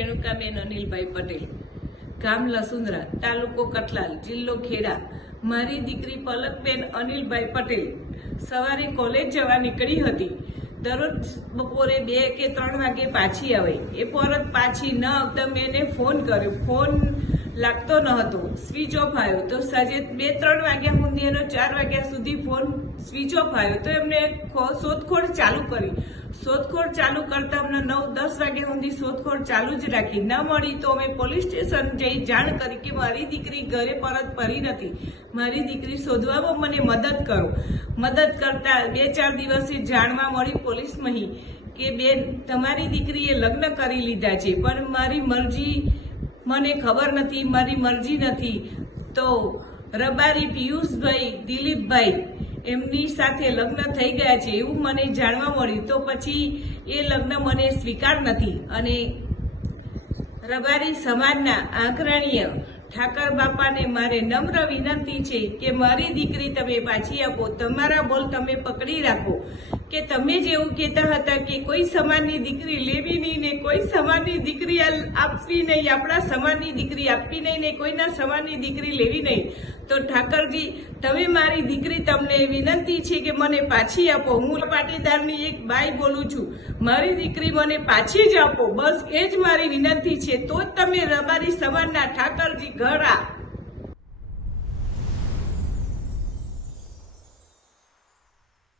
રેણુકાબેન અનિલભાઈ પટેલ, ગામ લસુંદરા, તાલુકો કઠલાલ, જિલ્લો ખેડા। મારી દીકરી પલકબેન અનિલભાઈ પટેલ સવારે કોલેજ જવા નીકળી હતી। દરરોજ બપોરે 2 કે 3 વાગે પાછી આવે। એ પરત પાછી ન આવતા મેં એને ફોન કર્યો, ફોન લાગતો ન હતો, સ્વિચ ઓફ આવ્યો। તો સાંજે 2-3 વાગ્યા સુધી એનો 4 વાગ્યા સુધી ફોન સ્વિચ ઓફ આવ્યો। તો એમને શોધખોળ ચાલુ કરી। શોધખોળ ચાલુ કરતા અમને 9-10 વાગ્યા સુધી શોધખોળ ચાલુ જ રાખી। ન મળી તો અમે પોલીસ સ્ટેશન જઈ જાણ કરી કે મારી દીકરી ઘરે પરત ફરી નથી, મારી દીકરી શોધવામાં મને મદદ કરો। મદદ કરતા 2-4 દિવસે જાણવા મળી પોલીસમાં કે બેન તમારી દીકરીએ લગ્ન કરી લીધા છે, પણ મારી મરજી મને ખબર નથી, મારી મરજી નથી। તો રબારી પિયુષભાઈ દિલીપભાઈ એમની સાથે લગ્ન થઈ ગયા છે એવું મને જાણવા મળ્યું। તો પછી એ લગ્ન મને સ્વીકાર નથી અને રબારી સમાજના આગ્રણીય ઠાકર બાપાને મારે નમ્ર વિનંતી છે કે મારી દીકરી તમે પાછી આપો। તમારા બોલ તમે પકડી રાખો કે તમે જેવું કહેતા હતા કે કોઈ સમાજની દીકરી લેવી નહીં ને કોઈ સમાજની દીકરી આપવી નહીં, આપણા સમાજની દીકરી આપવી નહીં ને કોઈના સમાજની દીકરી લેવી નહીં, તો ઠાકરજી તમે મારી દીકરી તમને વિનંતી છે કે મને પાછી આપો। હું પાટીદારની એક બાઈ બોલું છું, મારી દીકરી મને પાછી જ આપો, બસ એ જ મારી વિનંતી છે। તો જ તમે રબારી સમાજના ઠાકરજી ઘર